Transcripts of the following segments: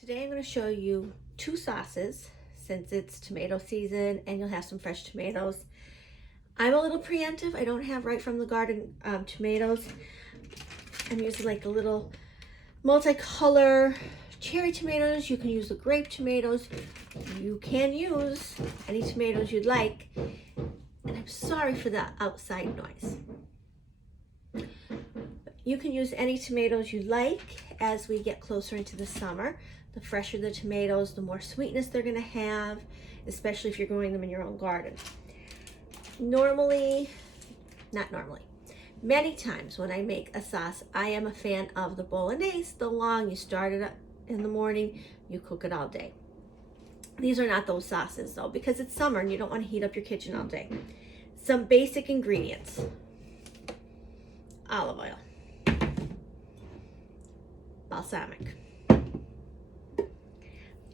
Today I'm going to show you two sauces since it's tomato season and you'll have some fresh tomatoes. I'm a little preemptive. I don't have right from the garden tomatoes. I'm using like the little multicolor cherry tomatoes. You can use the grape tomatoes. You can use any tomatoes you'd like. And I'm sorry for the outside noise. You can use any tomatoes you like as we get closer into the summer. The fresher the tomatoes, the more sweetness they're gonna have, especially if you're growing them in your own garden. Many times when I make a sauce, I am a fan of the bolognese, the long, you start it up in the morning, you cook it all day. These are not those sauces though, because it's summer and you don't wanna heat up your kitchen all day. Some basic ingredients: olive oil, balsamic.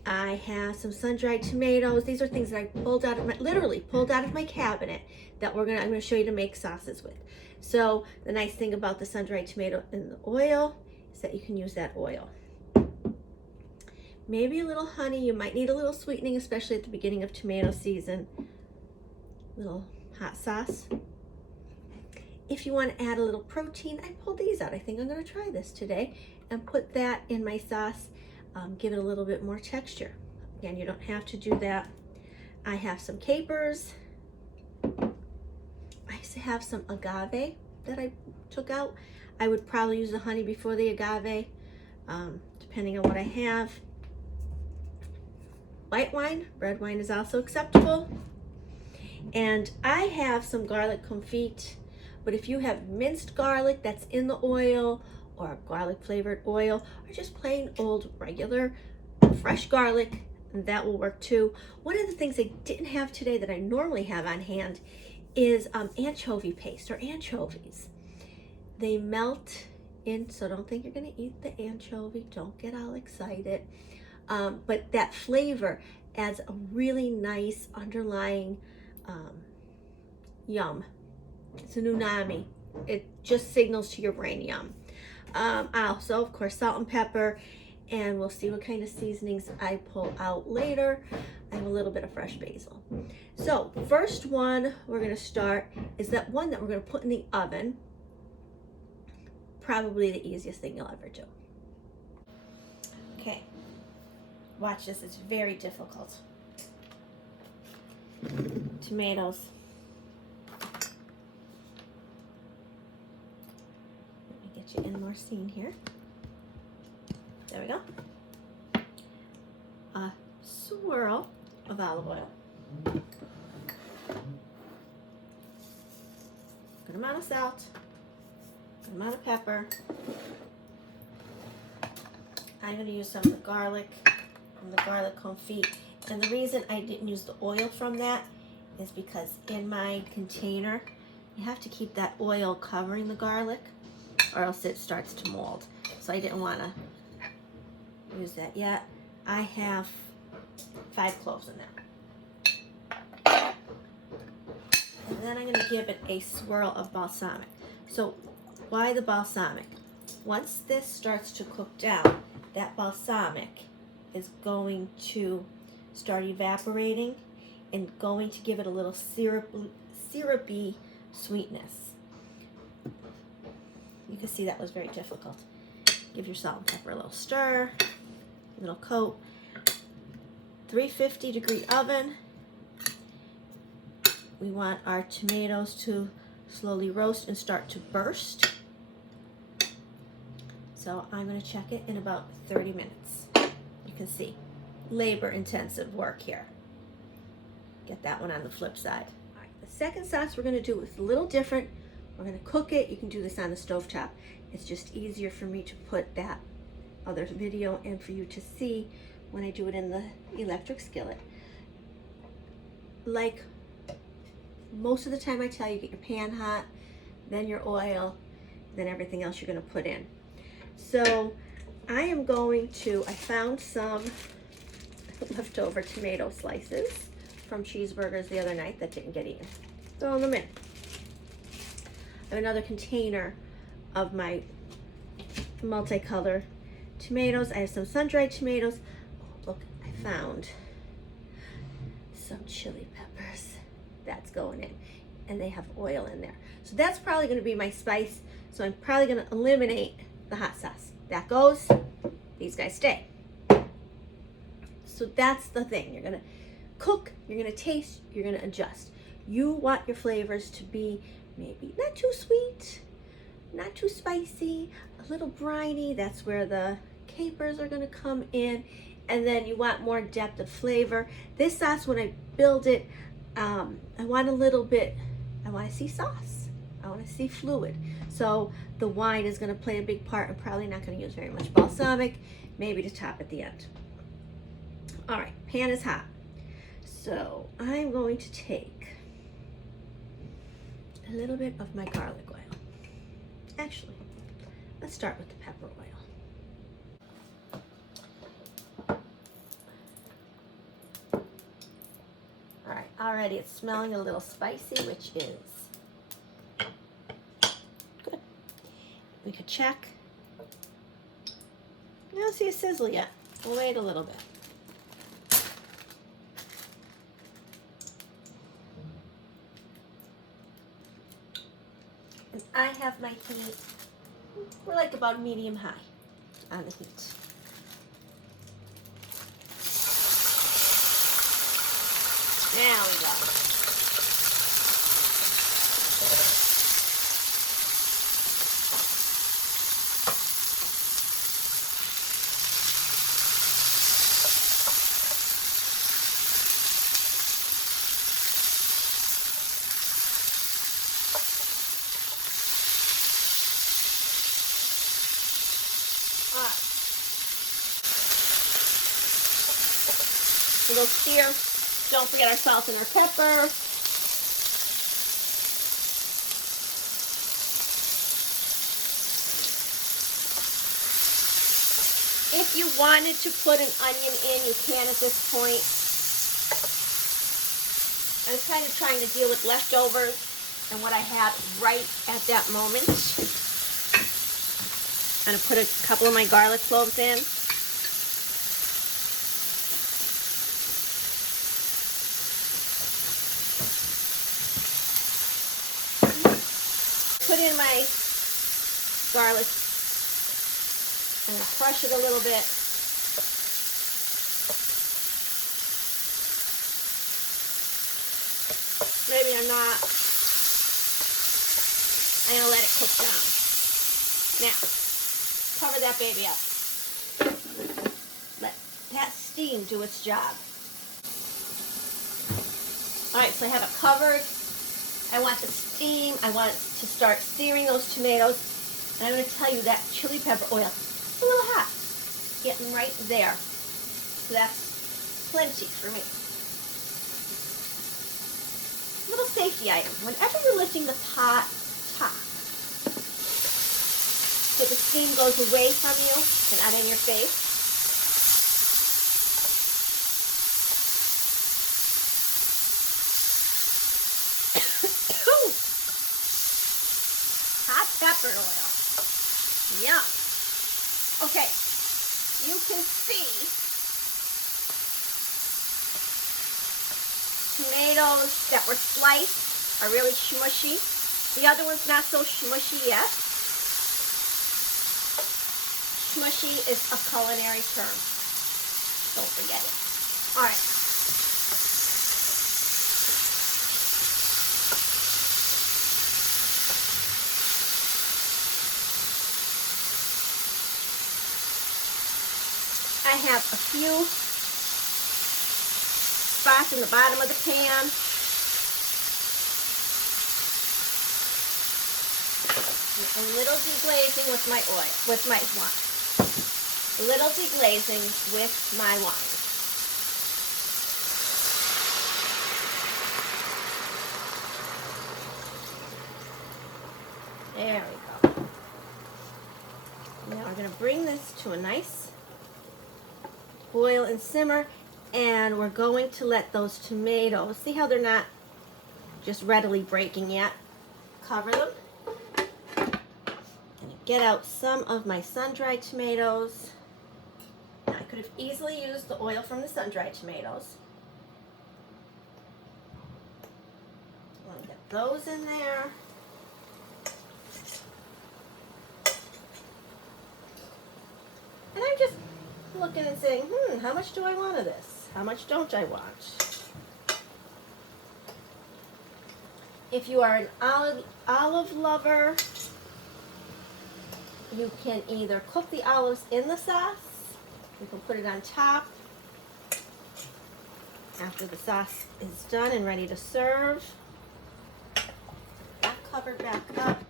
I have some sun-dried tomatoes. These are things that I literally pulled out of my cabinet that I'm gonna show you to make sauces with. So the nice thing about the sun-dried tomato and the oil is that you can use that oil. Maybe a little honey. You might need a little sweetening, especially at the beginning of tomato season. Little hot sauce. If you want to add a little protein, I pulled these out. I think I'm gonna try this today and put that in my sauce. Give it a little bit more texture. Again, you don't have to do that. I have some capers. I have some agave that I took out. I would probably use the honey before the agave, depending on what I have. White wine, red wine is also acceptable. And I have some garlic confit, but if you have minced garlic that's in the oil, or garlic flavored oil, or just plain old regular fresh garlic, that will work too. One of the things I didn't have today that I normally have on hand is anchovy paste or anchovies. They melt in, so don't think you're gonna eat the anchovy, don't get all excited. But that flavor adds a really nice underlying yum. It's an umami. It just signals to your brain yum. Also, of course, salt and pepper, and we'll see what kind of seasonings I pull out later. I have a little bit of fresh basil. So, first one we're going to start is that one that we're going to put in the oven. Probably the easiest thing you'll ever do. Okay, watch this, it's very difficult. Tomatoes. You in more scene here. There we go. A swirl of olive oil. Good amount of salt. Good amount of pepper. I'm going to use some of the garlic from the garlic confit. And the reason I didn't use the oil from that is because in my container, you have to keep that oil covering the garlic, or else it starts to mold. So I didn't want to use that yet. I have 5 cloves in there. And then I'm going to give it a swirl of balsamic. So why the balsamic? Once this starts to cook down, that balsamic is going to start evaporating and going to give it a little syrupy sweetness. You can see that was very difficult. Give your salt and pepper a little stir, a little coat. 350-degree oven. We want our tomatoes to slowly roast and start to burst. So I'm going to check it in about 30 minutes. You can see, labor-intensive work here. Get that one on the flip side. All right, the second sauce we're going to do is a little different. We're going to cook it. You can do this on the stovetop. It's just easier for me to put that other video and for you to see when I do it in the electric skillet. Like most of the time I tell you, get your pan hot, then your oil, then everything else you're going to put in. So I found some leftover tomato slices from cheeseburgers the other night that didn't get eaten. Throw them in. I have another container of my multicolor tomatoes. I have some sun-dried tomatoes. Oh, look, I found some chili peppers. That's going in. And they have oil in there. So that's probably going to be my spice. So I'm probably going to eliminate the hot sauce. That goes. These guys stay. So that's the thing. You're going to cook, you're going to taste, you're going to adjust. You want your flavors to be maybe not too sweet, not too spicy, a little briny. That's where the capers are going to come in. And then you want more depth of flavor. This sauce, when I build it, I want a little bit, I want to see sauce. I want to see fluid. So the wine is going to play a big part. I'm probably not going to use very much balsamic, maybe to top at the end. All right, pan is hot. So I'm going to take a little bit of my garlic oil. Actually, let's start with the pepper oil. All right, already it's smelling a little spicy, which is good. We could check. I don't see a sizzle yet. We'll wait a little bit. And I have my heat, we're like about medium high on the heat. Now we go. Little sear. Don't forget our salt and our pepper. If you wanted to put an onion in, you can at this point. I'm kind of trying to deal with leftovers and what I have right at that moment. I'm going to put a couple of my garlic cloves in. Put in my garlic and then crush it a little bit. Maybe I'm not. I'm going to let it cook down. Now, cover that baby up. Let that steam do its job. Alright, so I have it covered. I want the steam. I want it to start searing those tomatoes. And I'm going to tell you that chili pepper oil is a little hot. Getting right there. So that's plenty for me. Little safety item. Whenever you're lifting the pot top, so the steam goes away from you and out in your face. Pepper oil. Yum. Okay, you can see tomatoes that were sliced are really smushy. The other one's not so smushy yet. Smushy is a culinary term. Don't forget it. All right. I have a few spots in the bottom of the pan. A little deglazing with my oil, with my wine. A little deglazing with my wine. There we go. Now we're going to bring this to a nice boil and simmer, and we're going to let those tomatoes, see how they're not just readily breaking yet. Cover them. And get out some of my sun-dried tomatoes. have easily used the oil from the sun-dried tomatoes. I want to get those in there. And I'm just looking and saying, how much do I want of this? How much don't I want? If you are an olive lover, you can either cook the olives in the sauce, you can put it on top after the sauce is done and ready to serve. That covered back up.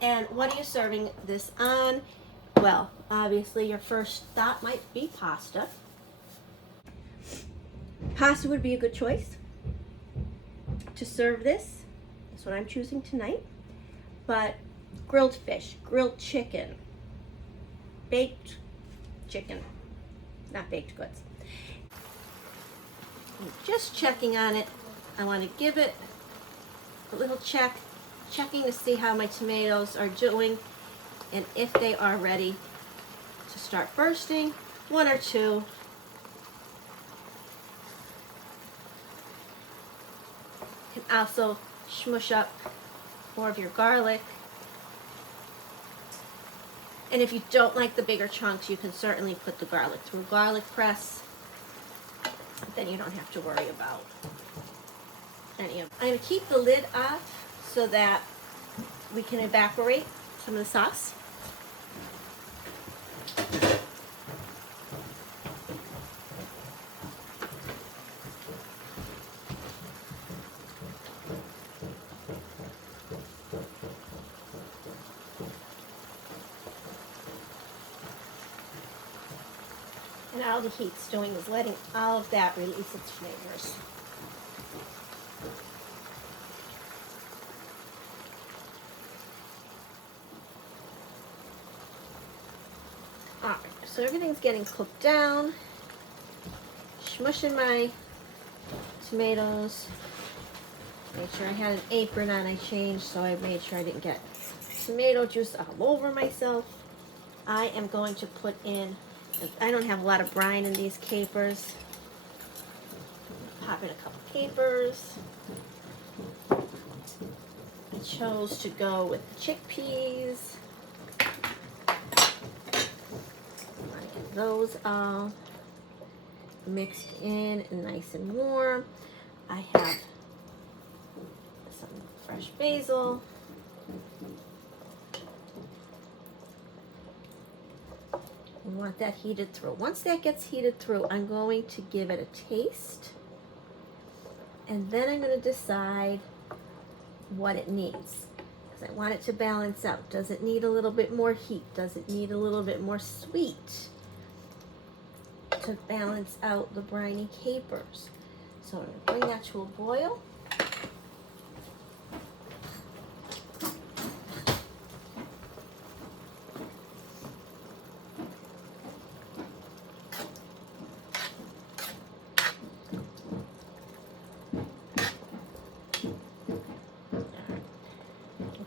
And what are you serving this on? Well, obviously your first thought might be pasta. Pasta would be a good choice to serve this. That's what I'm choosing tonight. But grilled fish, grilled chicken, baked chicken, not baked goods. I'm just checking on it. I want to give it a little checking to see how my tomatoes are doing and if they are ready to start bursting. 1 or 2. You can also smush up more of your garlic. And if you don't like the bigger chunks, you can certainly put the garlic through a garlic press. Then you don't have to worry about any of it. I'm going to keep the lid off so that we can evaporate some of the sauce. And all the heat's doing is letting all of that release its flavors. Alright, so everything's getting cooked down. Smushing my tomatoes. Made sure I had an apron on, I changed, so I made sure I didn't get tomato juice all over myself. I am going to put in, I don't have a lot of brine in these capers. Pop in a couple capers. I chose to go with the chickpeas. Get those all mixed in and nice and warm. I have some fresh basil. We want that heated through. Once that gets heated through, I'm going to give it a taste. And then I'm going to decide what it needs. Because I want it to balance out. Does it need a little bit more heat? Does it need a little bit more sweet to balance out the briny capers? So I'm going to bring that to a boil.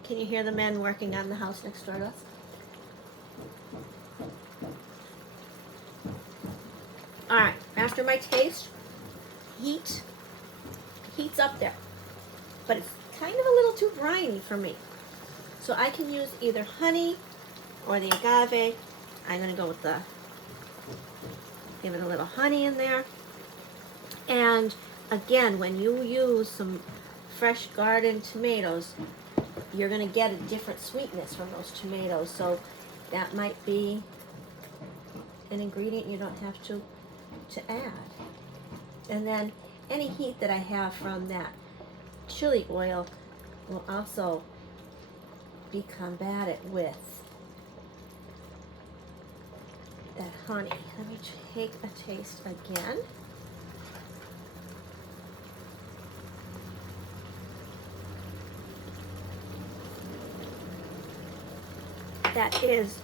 Can you hear the men working on the house next door to us? All right, after my taste, heat's up there, but it's kind of a little too briny for me. So I can use either honey or the agave. I'm gonna go with give it a little honey in there. And again, when you use some fresh garden tomatoes, you're going to get a different sweetness from those tomatoes, so that might be an ingredient you don't have to add. And then any heat that I have from that chili oil will also be combated with that honey. Let me take a taste again. That is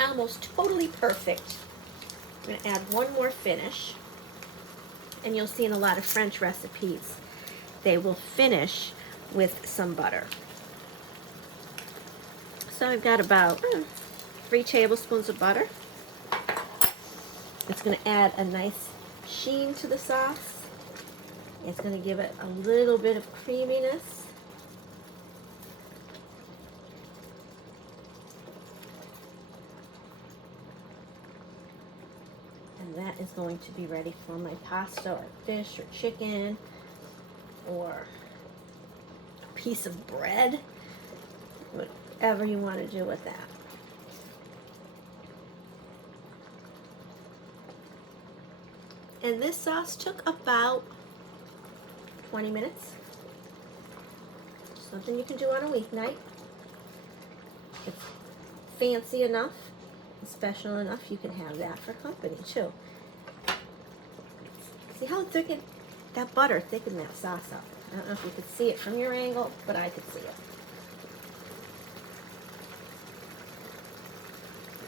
almost totally perfect. I'm going to add one more finish, and you'll see in a lot of French recipes they will finish with some butter. So I've got about 3 tablespoons of butter. It's going to add a nice sheen to the sauce. It's going to give it a little bit of creaminess. And that is going to be ready for my pasta or fish or chicken or a piece of bread, whatever you want to do with that. And this sauce took about 20 minutes. Something you can do on a weeknight. It's fancy enough, special enough, you can have that for company too. See how that butter thickened that sauce up. I don't know if you could see it from your angle, but I could see it.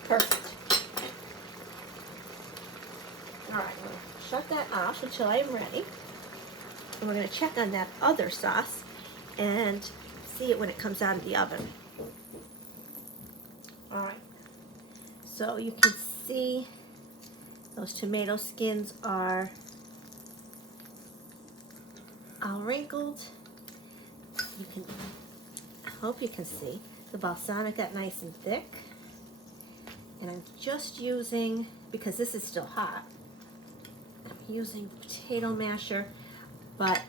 Perfect. All right, I'm going to shut that off until I'm ready. And we're going to check on that other sauce and see it when it comes out of the oven. All right. So you can see those tomato skins are all wrinkled. I hope you can see the balsamic got nice and thick. And I'm just using, because this is still hot, I'm using potato masher, but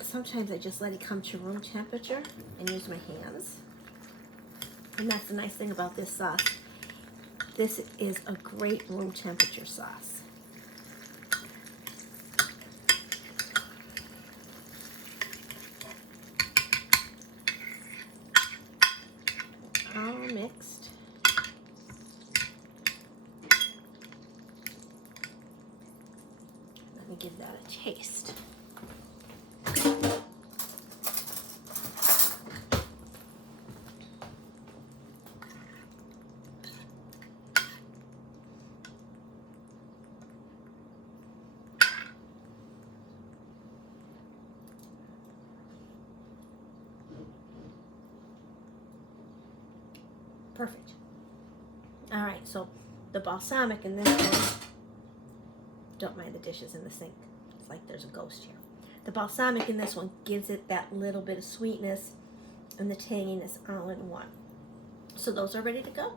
sometimes I just let it come to room temperature and use my hands. And that's the nice thing about this sauce. This is a great room temperature sauce. All mixed. Let me give that a taste. Perfect. All right, so the balsamic in this one, don't mind the dishes in the sink. It's like there's a ghost here. The balsamic in this one gives it that little bit of sweetness and the tanginess all in one. So those are ready to go.